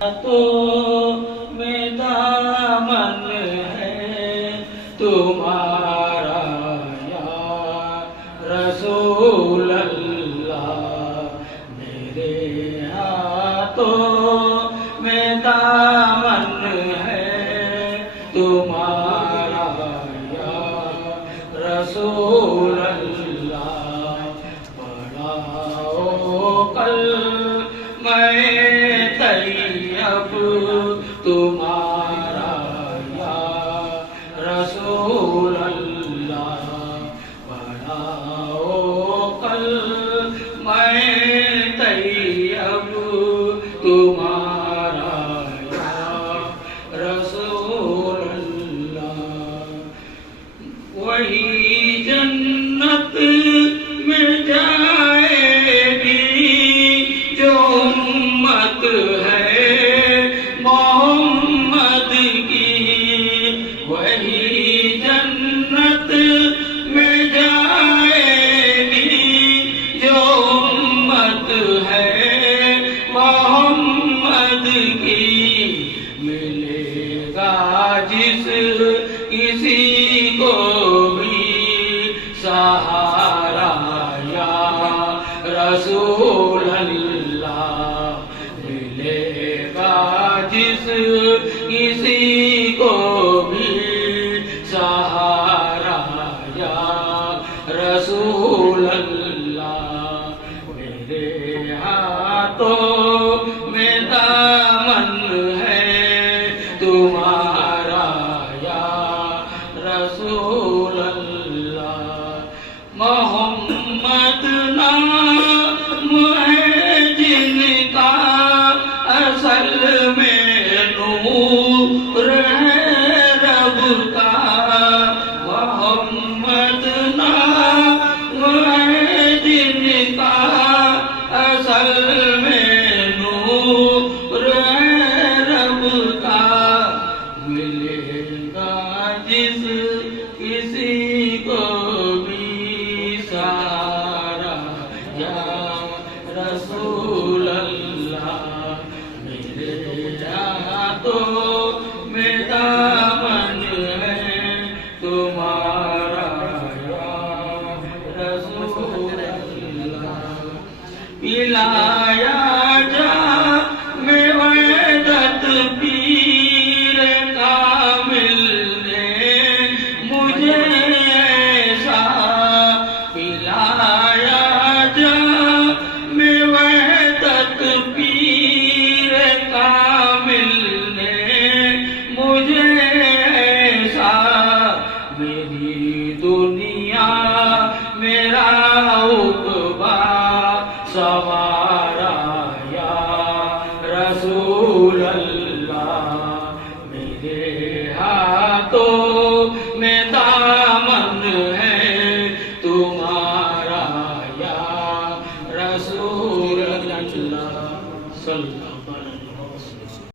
تو میں دامن ہے تمہارا یا رسول اللہ، میرے ہاتھوں میں دامن ہے تمہارا یا رسول اللہ، پڑھاؤ کلمہ طیب تمہارا یا رسول اللہ، پڑھاؤ کلمہ طیب تمہارا یا رسول اللہ، وہی جنت میں جائے گی جو امت ہے محمد کی، وہی جنت میں جائے گی جو امت ہے محمد کی، ملے گا جس کسی کو بھی سہارا یا رسول اللہ، ملے گا جس کسی کو بھی سہارا یا رسول اللہ، میرے ہاتھوں میں دامن ہے تمہارا یا رسول اللہ، محمد نام ہے جن کا اصل میں نور ہے رب کا، محمد نام ہے جن کا اصل میں نور ہے رب کا، ملے گا جس کسی کو بھی سہارا یا رسول اللہ، میرے ہاتھوں میں دامن ہے تمہارا یا رسول اللہ، پلایا جام وحدت پیر کامل نے مجھے ایسا، پلایا جام وحدت پیر کامل نے مجھے ایسا، میری دنیا میرا عقبیٰ سوارا یا رسول